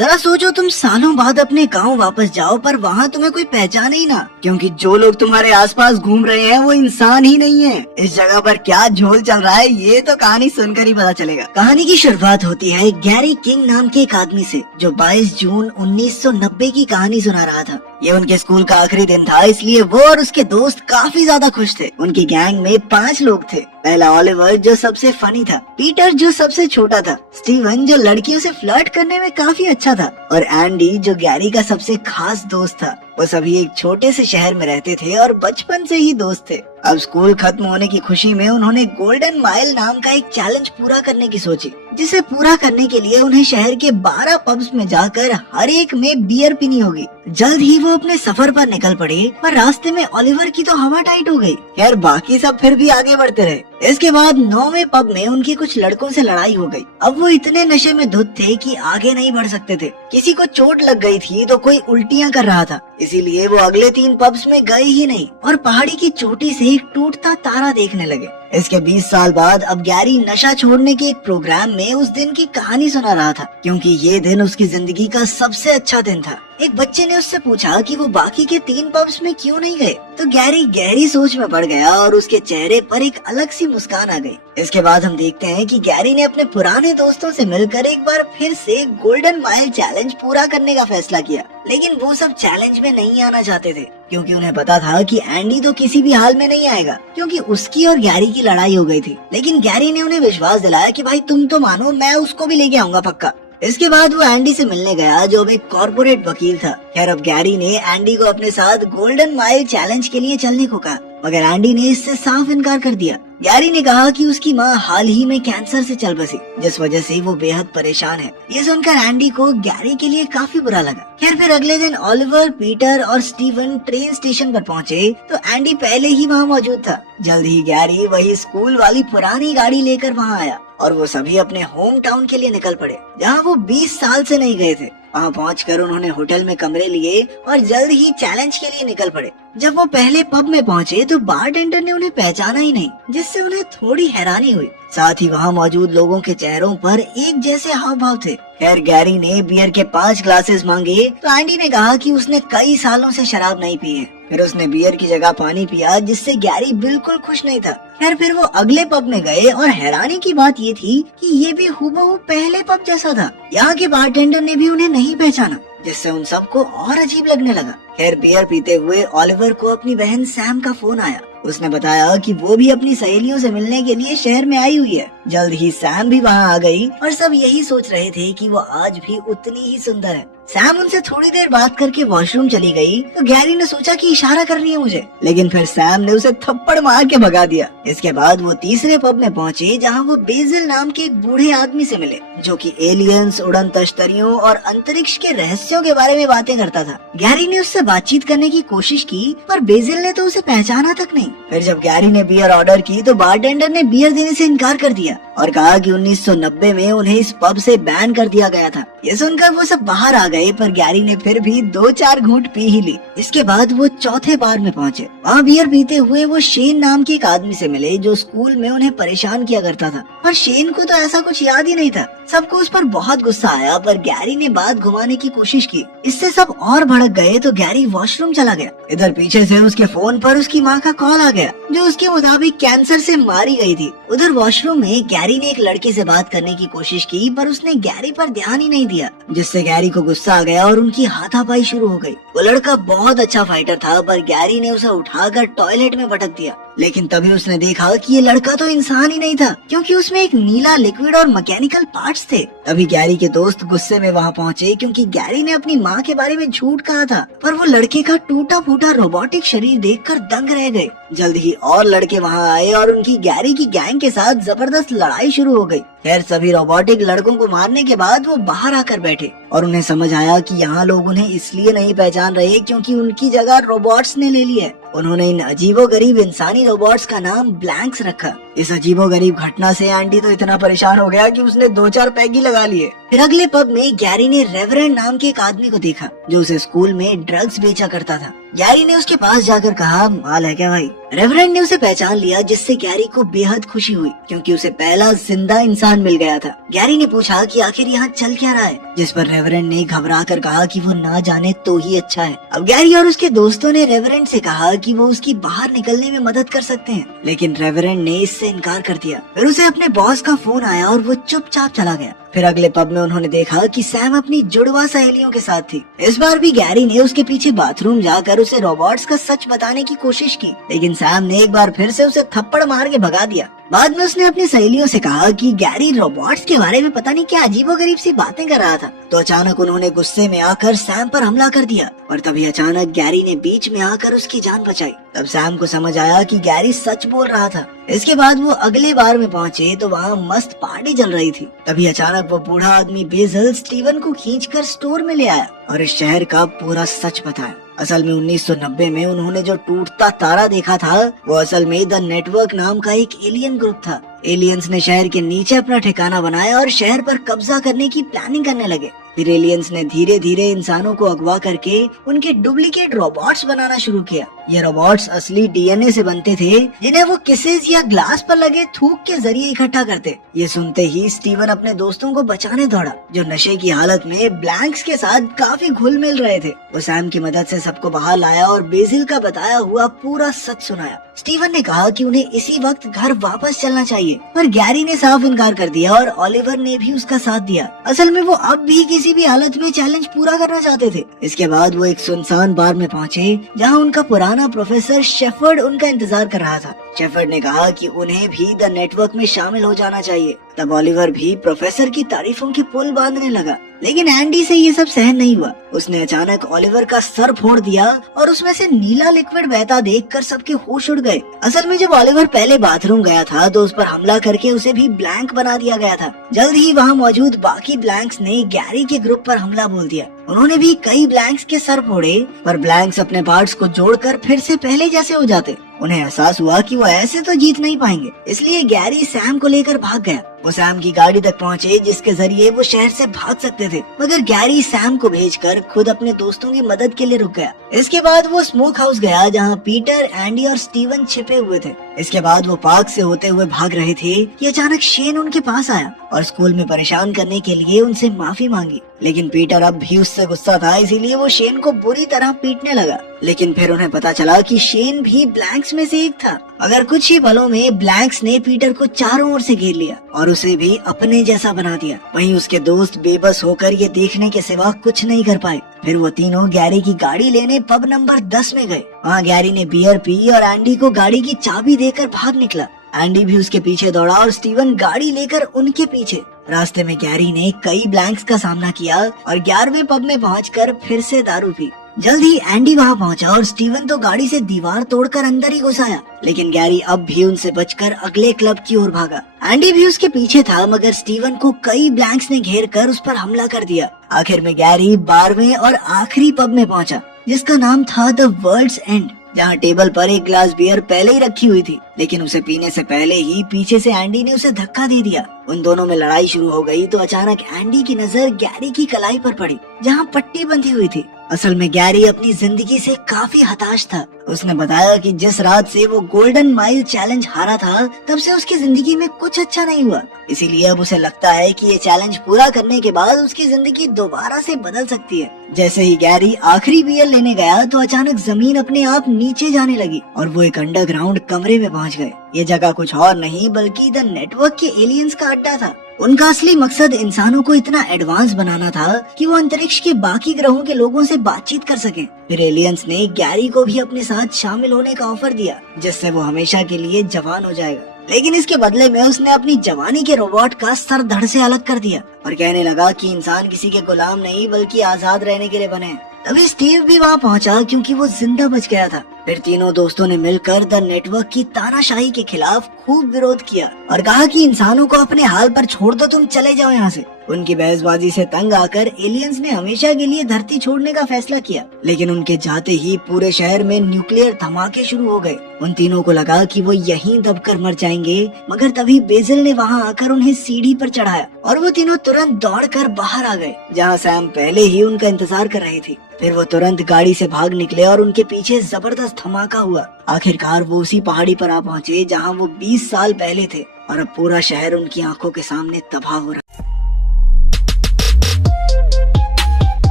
जरा सोचो, तुम सालों बाद अपने गांव वापस जाओ पर वहाँ तुम्हें कोई पहचाने ही ना, क्योंकि जो लोग तुम्हारे आसपास घूम रहे हैं वो इंसान ही नहीं है। इस जगह पर क्या झोल चल रहा है ये तो कहानी सुनकर ही पता चलेगा। कहानी की शुरुआत होती है गैरी किंग नाम के एक आदमी से, जो 22 जून 1990 की कहानी सुना रहा था। ये उनके स्कूल का आखिरी दिन था, इसलिए वो और उसके दोस्त काफी ज्यादा खुश थे। उनकी गैंग में 5 लोग थे। पहला ओलिवर जो सबसे फनी था, पीटर जो सबसे छोटा था, स्टीवन जो लड़कियों से फ्लर्ट करने में काफी अच्छा था, और एंडी जो गैरी का सबसे खास दोस्त था। वो सभी एक छोटे से शहर में रहते थे और बचपन से ही दोस्त थे। अब स्कूल खत्म होने की खुशी में उन्होंने गोल्डन माइल नाम का एक चैलेंज पूरा करने की सोची, जिसे पूरा करने के लिए उन्हें शहर के 12 पब्स में जाकर हर एक में बियर पीनी होगी। जल्द ही वो अपने सफर पर निकल पड़े, पर रास्ते में ओलिवर की तो हवा टाइट हो गई। खैर बाकी सब फिर भी आगे बढ़ते रहे। इसके बाद 9वें पब में उनकी कुछ लड़कों से लड़ाई हो गई। अब वो इतने नशे में धुत थे कि आगे नहीं बढ़ सकते थे। किसी को चोट लग गई थी तो कोई उल्टियां कर रहा था, इसीलिए वो अगले 3 पब्स में गए ही नहीं और पहाड़ी की चोटी से एक टूटता तारा देखने लगे। इसके 20 साल बाद अब गैरी नशा छोड़ने के एक प्रोग्राम में उस दिन की कहानी सुना रहा था, क्योंकि ये दिन उसकी जिंदगी का सबसे अच्छा दिन था। एक बच्चे ने उससे पूछा कि वो बाकी के 3 पब्स में क्यों नहीं गए, तो गैरी गहरी सोच में पड़ गया और उसके चेहरे पर एक अलग सी मुस्कान आ गई। इसके बाद हम देखते हैं कि गैरी ने अपने पुराने दोस्तों से मिलकर एक बार फिर से गोल्डन माइल चैलेंज पूरा करने का फैसला किया। लेकिन वो सब चैलेंज में नहीं आना चाहते थे, क्योंकि उन्हें पता था कि एंडी तो किसी भी हाल में नहीं आएगा, क्योंकि उसकी और गैरी की लड़ाई हो गई थी। लेकिन गैरी ने उन्हें विश्वास दिलाया कि भाई तुम तो मानो, मैं उसको भी लेके आऊंगा पक्का। इसके बाद वो एंडी से मिलने गया, जो एक कॉर्पोरेट वकील था। खैर अब गैरी ने एंडी को अपने साथ गोल्डन माइल चैलेंज के लिए चलने को कहा, मगर एंडी ने इससे साफ इनकार कर दिया। गैरी ने कहा कि उसकी माँ हाल ही में कैंसर से चल बसी, जिस वजह से वो बेहद परेशान है। ये सुनकर एंडी को गैरी के लिए काफी बुरा लगा। खैर फिर अगले दिन ओलिवर, पीटर और स्टीवन ट्रेन स्टेशन पर पहुँचे तो एंडी पहले ही वहाँ मौजूद था। जल्द ही गैरी वही स्कूल वाली पुरानी गाड़ी लेकर वहाँ आया और वो सभी अपने होम टाउन के लिए निकल पड़े, जहाँ वो 20 साल से नहीं गए थे। वहाँ पहुंचकर उन्होंने होटल में कमरे लिए और जल्द ही चैलेंज के लिए निकल पड़े। जब वो पहले पब में पहुंचे तो बारटेंडर ने उन्हें पहचाना ही नहीं, जिससे उन्हें थोड़ी हैरानी हुई। साथ ही वहाँ मौजूद लोगों के चेहरों पर एक जैसे हाव भाव थे। खैर गैरी ने बियर के 5 ग्लासेस मांगे तो एंडी ने कहा कि उसने कई सालों से शराब नहीं पी है। फिर उसने बियर की जगह पानी पिया, जिससे गैरी बिल्कुल खुश नहीं था। खैर फिर वो अगले पब में गए और हैरानी की बात ये थी कि ये भी हूबहू पहले पब जैसा था। यहाँ के बारटेंडर ने भी उन्हें नहीं पहचाना, जिससे उन सबको और अजीब लगने लगा। खैर बियर पीते हुए ओलिवर को अपनी बहन सैम का फोन आया। उसने बताया कि वो भी अपनी सहेलियों से मिलने के लिए शहर में आई हुई है। जल्द ही सैम भी वहाँ आ गई और सब यही सोच रहे थे कि वो आज भी उतनी ही सुंदर है। सैम उनसे थोड़ी देर बात करके वॉशरूम चली गई तो गैरी ने सोचा कि इशारा कर रही है मुझे, लेकिन फिर सैम ने उसे थप्पड़ मार के भगा दिया। इसके बाद वो तीसरे पब में पहुंचे, जहां वो बेजिल नाम के एक बूढ़े आदमी से मिले, जो कि एलियंस, उड़न तश्तरियों और अंतरिक्ष के रहस्यों के बारे में बातें करता था। गैरी ने उससे बातचीत करने की कोशिश की, पर बेजिल ने तो उसे पहचाना तक नहीं। फिर जब गैरी ने बियर ऑर्डर की तो बारटेंडर ने बियर देने से इनकार कर दिया और कहा कि 1990 में उन्हें इस पब से बैन कर दिया गया था। ये सुनकर वो सब बाहर आ गए, पर गैरी ने फिर भी 2-4 घूंट पी ही ली। इसके बाद वो चौथे बार में पहुंचे। वहाँ बियर पीते हुए वो शेन नाम के एक आदमी से मिले, जो स्कूल में उन्हें परेशान किया करता था। पर शेन को तो ऐसा कुछ याद ही नहीं था। सबको उस पर बहुत गुस्सा आया, पर गैरी ने बात घुमाने की कोशिश की। इससे सब और भड़क गए तो गैरी वॉशरूम चला गया। इधर पीछे से उसके फोन पर उसकी माँ का कॉल आ गया, जो उसके मुताबिक कैंसर से मारी गई थी। उधर वॉशरूम में गैरी ने एक लड़के से बात करने की कोशिश की, पर उसने गैरी पर ध्यान ही नहीं दिया, जिससे गैरी को गुस्सा आ गया और उनकी हाथापाई शुरू हो गई। वो लड़का बहुत अच्छा फाइटर था, पर गैरी ने उसे उठाकर टॉयलेट में पटक दिया। लेकिन तभी उसने देखा कि ये लड़का तो इंसान ही नहीं था, क्योंकि उसमें एक नीला लिक्विड और मैकेनिकल पार्ट्स थे। तभी गैरी के दोस्त गुस्से में वहाँ पहुँचे, क्योंकि गैरी ने अपनी माँ के बारे में झूठ कहा था। पर वो लड़के का टूटा फूटा रोबोटिक शरीर देखकर दंग रह गए। जल्द ही और लड़के वहाँ आए और उनकी गैरी की गैंग के साथ जबरदस्त लड़ाई शुरू हो गई। खैर सभी रोबोटिक लड़कों को मारने के बाद वो बाहर आकर बैठे और उन्हें समझ आया कि यहाँ लोग उन्हें इसलिए नहीं पहचान रहे क्योंकि उनकी जगह रोबोट्स ने ले ली है। उन्होंने इन अजीबोगरीब इंसानी रोबोट्स का नाम ब्लैंक्स रखा। इस अजीबोगरीब घटना से एंडी तो इतना परेशान हो गया कि उसने 2-4 पैग ही लगा लिए। फिर अगले पब में गैरी ने रेवरेंड नाम के एक आदमी को देखा, जो उसे स्कूल में ड्रग्स बेचा करता था। गैरी ने उसके पास जाकर कहा, माल है क्या भाई? रेवरेंड ने उसे पहचान लिया, जिससे गैरी को बेहद खुशी हुई क्योंकि उसे पहला जिंदा इंसान मिल गया था। गैरी ने पूछा कि आखिर यहाँ चल क्या रहा है, जिस पर रेवरेंड ने घबरा कर कहा कि वो ना जाने तो ही अच्छा है। अब गैरी और उसके दोस्तों ने रेवरेंड से कहा कि वो उसकी बाहर निकलने में मदद कर सकते हैं, लेकिन रेवरेंड ने इससे इनकार कर दिया। फिर उसे अपने बॉस का फोन आया और वो चुपचाप चला गया। फिर अगले पब में उन्होंने देखा कि सैम अपनी जुड़वा सहेलियों के साथ थी। इस बार भी गैरी ने उसके पीछे बाथरूम जाकर उसे रोबोट्स का सच बताने की कोशिश की, लेकिन सैम ने एक बार फिर से उसे थप्पड़ मार के भगा दिया। बाद में उसने अपनी सहेलियों से कहा कि गैरी रोबोट्स के बारे में पता नहीं क्या अजीबोगरीब सी बातें कर रहा था। तो अचानक उन्होंने गुस्से में आकर सैम पर हमला कर दिया और तभी अचानक गैरी ने बीच में आकर उसकी जान बचाई। तब सैम को समझ आया कि गैरी सच बोल रहा था। इसके बाद वो अगले बार में पहुंचे तो वहाँ मस्त पार्टी चल रही थी। तभी अचानक वो बूढ़ा आदमी बेजल स्टीवन को खींचकर स्टोर में ले आया और इस शहर का पूरा सच बताया। असल में 1990 में उन्होंने जो टूटता तारा देखा था वो असल में द नेटवर्क नाम का एक एलियन ग्रुप था। एलियंस ने शहर के नीचे अपना ठिकाना बनाया और शहर पर कब्जा करने की प्लानिंग करने लगे। फिर एलियंस ने धीरे धीरे इंसानों को अगवा करके उनके डुप्लीकेट रोबोट्स बनाना शुरू किया। ये रोबोट्स असली डीएनए से बनते थे, जिन्हें वो किसेज या ग्लास पर लगे थूक के जरिए इकट्ठा करते। ये सुनते ही स्टीवन अपने दोस्तों को बचाने दौड़ा, जो नशे की हालत में ब्लैंक्स के साथ काफी घुल मिल रहे थे। वो सैम की मदद से सबको बाहर लाया और बेसिल का बताया हुआ पूरा सच सुनाया। स्टीवन ने कहा कि उन्हें इसी वक्त घर वापस चलना चाहिए, पर गैरी ने साफ इनकार कर दिया और ओलिवर ने भी उसका साथ दिया। असल में वो अब भी किसी भी हालत में चैलेंज पूरा करना चाहते थे। इसके बाद वो एक सुनसान बार में पहुंचे, जहां उनका पुराना प्रोफेसर शेफर्ड उनका इंतजार कर रहा था। शेफर्ड ने कहा कि उन्हें भी द नेटवर्क में शामिल हो जाना चाहिए। तब ओलिवर भी प्रोफेसर की तारीफों के पुल बांधने लगा, लेकिन एंडी से ये सब सहन नहीं हुआ। उसने अचानक ओलिवर का सर फोड़ दिया और उसमें से नीला लिक्विड बहता देखकर सबके होश उड़ गए। असल में जब ओलिवर पहले बाथरूम गया था तो उस पर हमला करके उसे भी ब्लैंक बना दिया गया था। जल्द ही वहाँ मौजूद बाकी ब्लैंक्स ने गैरी के ग्रुप पर हमला बोल दिया। उन्होंने भी कई ब्लैंक्स के सर फोड़े, पर ब्लैंक्स अपने पार्ट्स को जोड़कर फिर से पहले जैसे हो जाते। उन्हें एहसास हुआ कि वो ऐसे तो जीत नहीं पाएंगे, इसलिए गैरी सैम को लेकर भाग गया। वो सैम की गाड़ी तक पहुंचे, जिसके जरिए वो शहर से भाग सकते थे, मगर गैरी सैम को भेजकर खुद अपने दोस्तों की मदद के लिए रुक गया। इसके बाद वो स्मोक हाउस गया, जहां पीटर, एंडी और स्टीवन छिपे हुए थे। इसके बाद वो पार्क से होते हुए भाग रहे थे कि अचानक शेन उनके पास आया और स्कूल में परेशान करने के लिए उनसे माफी मांगी। लेकिन पीटर अब भी उससे गुस्सा था, इसीलिए वो शेन को बुरी तरह पीटने लगा। लेकिन फिर उन्हें पता चला कि शेन भी ब्लैंक्स में से एक था। अगर कुछ ही पलों में ब्लैंक्स ने पीटर को चारों ओर से घेर लिया और उसे भी अपने जैसा बना दिया। वहीं उसके दोस्त बेबस होकर ये देखने के सिवा कुछ नहीं कर पाए। फिर वो तीनों गैरी की गाड़ी लेने पब नंबर 10 में गए। वहाँ गैरी ने बियर पी और एंडी को गाड़ी की चाबी देकर भाग निकला। एंडी भी उसके पीछे दौड़ा और स्टीवन गाड़ी लेकर उनके पीछे। रास्ते में गैरी ने कई ब्लैंक्स का सामना किया और 11वें पब में पहुंचकर फिर से दारू पी। जल्द ही एंडी वहाँ पहुंचा और स्टीवन तो गाड़ी से दीवार तोड़कर अंदर ही घुस आया, लेकिन गैरी अब भी उनसे बचकर अगले क्लब की ओर भागा। एंडी भी उसके पीछे था, मगर स्टीवन को कई ब्लैंक्स ने घेर कर उस पर हमला कर दिया। आखिर में गैरी 12वें और आखिरी पब में पहुंचा, जिसका नाम था द वर्ल्ड्स एंड, जहाँ टेबल पर एक ग्लास बियर पहले ही रखी हुई थी, लेकिन उसे पीने से पहले ही पीछे से एंडी ने उसे धक्का दे दिया। उन दोनों में लड़ाई शुरू हो गई तो अचानक एंडी की नजर गैरी की कलाई पर पड़ी, जहाँ पट्टी बंधी हुई थी। असल में गैरी अपनी जिंदगी से काफी हताश था। उसने बताया कि जिस रात से वो गोल्डन माइल चैलेंज हारा था, तब से उसकी जिंदगी में कुछ अच्छा नहीं हुआ। इसीलिए अब उसे लगता है कि ये चैलेंज पूरा करने के बाद उसकी जिंदगी दोबारा से बदल सकती है। जैसे ही गैरी आखिरी बियर लेने गया तो अचानक जमीन अपने आप नीचे जाने लगी और वो एक अंडरग्राउंड कमरे में पहुंच गए। ये जगह कुछ और नहीं बल्कि द नेटवर्क के एलियंस का अड्डा था। उनका असली मकसद इंसानों को इतना एडवांस बनाना था कि वो अंतरिक्ष के बाकी ग्रहों के लोगों से बातचीत कर सकें। फिर एलियंस ने गैरी को भी अपने साथ शामिल होने का ऑफर दिया, जिससे वो हमेशा के लिए जवान हो जाएगा। लेकिन इसके बदले में उसने अपनी जवानी के रोबोट का सर धड़ से अलग कर दिया और कहने लगा कि इंसान किसी के गुलाम नहीं बल्कि आजाद रहने के लिए बने हैं। तभी स्टीव भी वहाँ पहुँचा, क्योंकि वो जिंदा बच गया था। फिर तीनों दोस्तों ने मिलकर द नेटवर्क की तानाशाही के खिलाफ खूब विरोध किया और कहा कि इंसानों को अपने हाल पर छोड़ दो, तुम चले जाओ यहाँ से। उनकी बहसबाजी से तंग आकर एलियंस ने हमेशा के लिए धरती छोड़ने का फैसला किया, लेकिन उनके जाते ही पूरे शहर में न्यूक्लियर धमाके शुरू हो गए। उन तीनों को लगा कि वो यहीं दबकर मर जाएंगे, मगर तभी बेजिल ने वहां आकर उन्हें सीढ़ी पर चढ़ाया और वो तीनों तुरंत दौड़कर बाहर आ गए, जहां सैम पहले ही उनका इंतजार कर रही थी। फिर वो तुरंत गाड़ी से भाग निकले और उनके पीछे जबरदस्त धमाका हुआ। आखिरकार वो उसी पहाड़ी पर आ पहुंचे जहां वो 20 साल पहले थे और अब पूरा शहर उनकी आंखों के सामने तबाह हो रहा।